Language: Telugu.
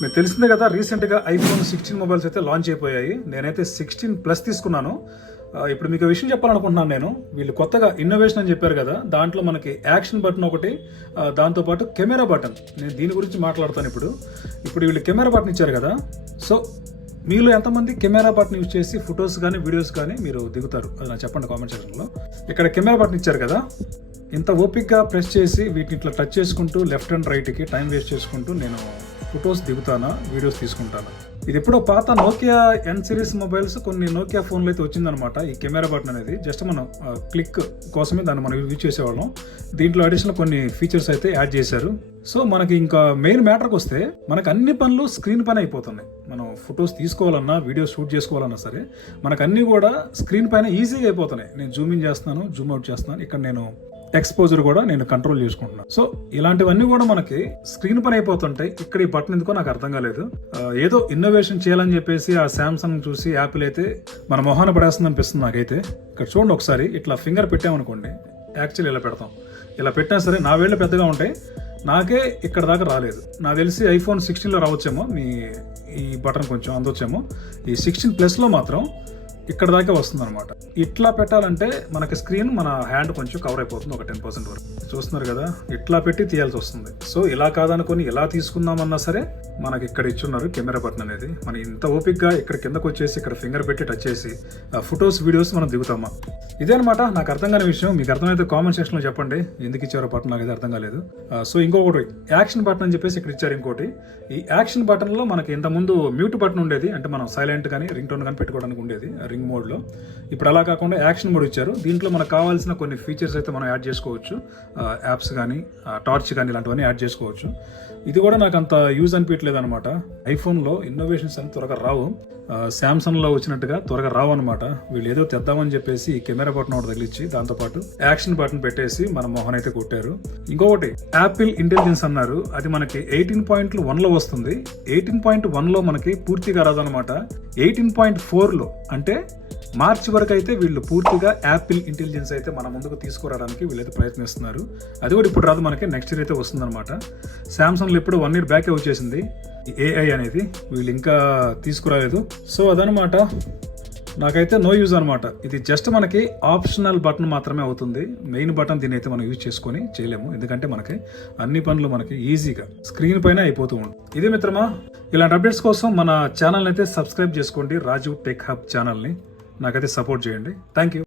మీకు తెలిసిందే కదా, రీసెంట్గా ఐఫోన్ 16 మొబైల్స్ అయితే లాంచ్ అయిపోయాయి. నేనైతే 16 ప్లస్ తీసుకున్నాను. ఇప్పుడు మీకు విషయం చెప్పాలనుకుంటున్నాను. నేను వీళ్ళు కొత్తగా ఇన్నోవేషన్ అని చెప్పారు కదా, దాంట్లో మనకి యాక్షన్ బటన్ ఒకటి, దాంతోపాటు కెమెరా బటన్. నేను దీని గురించి మాట్లాడతాను ఇప్పుడు వీళ్ళు కెమెరా బటన్ ఇచ్చారు కదా. సో మీలో ఎంతమంది కెమెరా బటన్ యూజ్ చేసి ఫొటోస్ కానీ వీడియోస్ కానీ మీరు దిగుతారు, అది నాకు చెప్పండి కామెంట్ సెక్షన్లో. ఇక్కడ కెమెరా బటన్ ఇచ్చారు కదా, ఇంత ఓపిక్గా ప్రెస్ చేసి వీటిని ఇట్లా టచ్ చేసుకుంటూ లెఫ్ట్ అండ్ రైట్కి టైం వేస్ట్ చేసుకుంటూ నేను ఫొటోస్ దిగుతానా, వీడియోస్ తీసుకుంటాను. ఇది ఎప్పుడో పాత నోకియా ఎన్ సిరీస్ మొబైల్స్, కొన్ని నోకియా ఫోన్లు అయితే వచ్చిందనమాట ఈ కెమెరా బటన్ అనేది. జస్ట్ మనం క్లిక్ కోసమే దాన్ని మనం యూజ్ చేసేవాళ్ళం. దీంట్లో అడిషనల్ కొన్ని ఫీచర్స్ అయితే యాడ్ చేశారు. సో మనకి ఇంకా మెయిన్ మ్యాటర్కి వస్తే, మనకు అన్ని పనులు స్క్రీన్ పైన అయిపోతున్నాయి. మనం ఫొటోస్ తీసుకోవాలన్నా, వీడియో షూట్ చేసుకోవాలన్నా సరే మనకు అన్నీ కూడా స్క్రీన్ పైన ఈజీగా అయిపోతున్నాయి. నేను జూమ్ ఇన్ చేస్తున్నాను, జూమ్ అవుట్ చేస్తున్నాను. ఇక్కడ నేను ఎక్స్పోజర్ కూడా నేను కంట్రోల్ చేసుకుంటున్నాను. సో ఇలాంటివన్నీ కూడా మనకి స్క్రీన్ పని అయిపోతుంటాయి. ఇక్కడ ఈ బటన్ ఎందుకో నాకు అర్థం కాలేదు. ఏదో ఇన్నోవేషన్ చేయాలని చెప్పేసి ఆ శాంసంగ్ చూసి యాపిల్ అయితే మన మొహాన పడేస్తుంది అనిపిస్తుంది నాకైతే. ఇక్కడ చూడండి ఒకసారి, ఇట్లా ఫింగర్ పెట్టామనుకోండి, యాక్చువల్లీ ఇలా పెడతాం. ఇలా పెట్టినా సరే నా వేళ్ళు పెద్దగా ఉంటాయి, నాకే ఇక్కడ దాకా రాలేదు. నాకు తెలిసి ఐఫోన్ 16లో రావచ్చేమో ఈ బటన్ కొంచెం అందొచ్చేమో. ఈ 16 ప్లస్లో మాత్రం ఇక్కడ దాకా వస్తుంది అనమాట. ఇట్లా పెట్టాలంటే మనకి స్క్రీన్ మన హ్యాండ్ కొంచెం కవర్ అయిపోతుంది, ఒక 10% వరకు. చూస్తున్నారు కదా, ఇట్లా పెట్టి తీయాల్సి వస్తుంది. సో ఇలా కాదనుకొని ఎలా తీసుకుందామన్నా సరే మనకి ఇక్కడ ఇచ్చున్నారు కెమెరా బటన్ అనేది. మనం ఇంత ఓపిక్గా ఇక్కడ కిందకు వచ్చేసి ఇక్కడ ఫింగర్ పెట్టి టచ్ చేసి ఫొటోస్ వీడియోస్ మనం దిగుతామా? ఇదే అనమాట నాకు అర్థం కాని విషయం. మీకు అర్థమైతే కామెంట్ సెక్షన్లో చెప్పండి ఎందుకు ఇచ్చారో బటన్, నాకు అయితే అర్థం కాలేదు. సో ఇంకొకటి యాక్షన్ బటన్ అని చెప్పేసి ఇక్కడ ఇచ్చారు. ఇంకోటి, ఈ యాక్షన్ బటన్లో మనకి ఇంతకుముందు మ్యూట్ బటన్ ఉండేది, అంటే మనం సైలెంట్ కానీ రింగ్ టోన్ కానీ పెట్టుకోవడానికి ఉండేది రింగ్ మోడ్లో. ఇప్పుడు అలా కాకుండా యాక్షన్ మోడ్ ఇచ్చారు. దీంట్లో మనకు కావాల్సిన కొన్ని ఫీచర్స్ అయితే మనం యాడ్ చేసుకోవచ్చు. యాప్స్ కానీ, టార్చ్ కానీ, ఇలాంటివన్నీ యాడ్ చేసుకోవచ్చు. ఇది కూడా నాకు అంత యూజ్ అనిపించలేదు అనమాట. ఐఫోన్లో ఇన్నోవేషన్స్ అని త్వరగా రావు, శాంసంగ్లో వచ్చినట్టుగా త్వరగా రావు అనమాట. వీళ్ళు ఏదో తెద్దామని చెప్పేసి ఈ కెమెరా బటన్ ఒకటి తగిలిచ్చి దాంతోపాటు యాక్షన్ బటన్ పెట్టేసి మన మొహన్ అయితే కొట్టారు. ఇంకొకటి యాపిల్ ఇంటెలిజెన్స్ అన్నారు, అది మనకి 18.1లో వస్తుంది. 18.1లో మనకి పూర్తిగా రాదనమాట. 18.4లో అంటే మార్చి వరకు అయితే వీళ్ళు పూర్తిగా యాపిల్ ఇంటెలిజెన్స్ అయితే మన ముందుకు తీసుకురావడానికి వీళ్ళైతే ప్రయత్నిస్తున్నారు. అది కూడా ఇప్పుడు రాదు, మనకి నెక్స్ట్ ఇయర్ అయితే వస్తుంది అనమాట. శాంసంగ్లో ఇప్పుడు 1 year బ్యాకే వచ్చేసింది ఏఐ అనేది, వీళ్ళు ఇంకా తీసుకురాలేదు. సో అదనమాట, నాకైతే నో యూజ్ అనమాట. ఇది జస్ట్ మనకి ఆప్షనల్ బటన్ మాత్రమే అవుతుంది. మెయిన్ బటన్ దీని అయితే మనం యూజ్ చేసుకొని చేయలేము, ఎందుకంటే మనకి అన్ని పనులు మనకి ఈజీగా స్క్రీన్ పైన అయిపోతూ ఉంటుంది. ఇదే మిత్రమా, ఇలాంటి అప్డేట్స్ కోసం మన ఛానల్ అయితే సబ్స్క్రైబ్ చేసుకోండి, రాజు టెక్ హబ్ ఛానల్ని. నాకైతే సపోర్ట్ చేయండి. Thank you.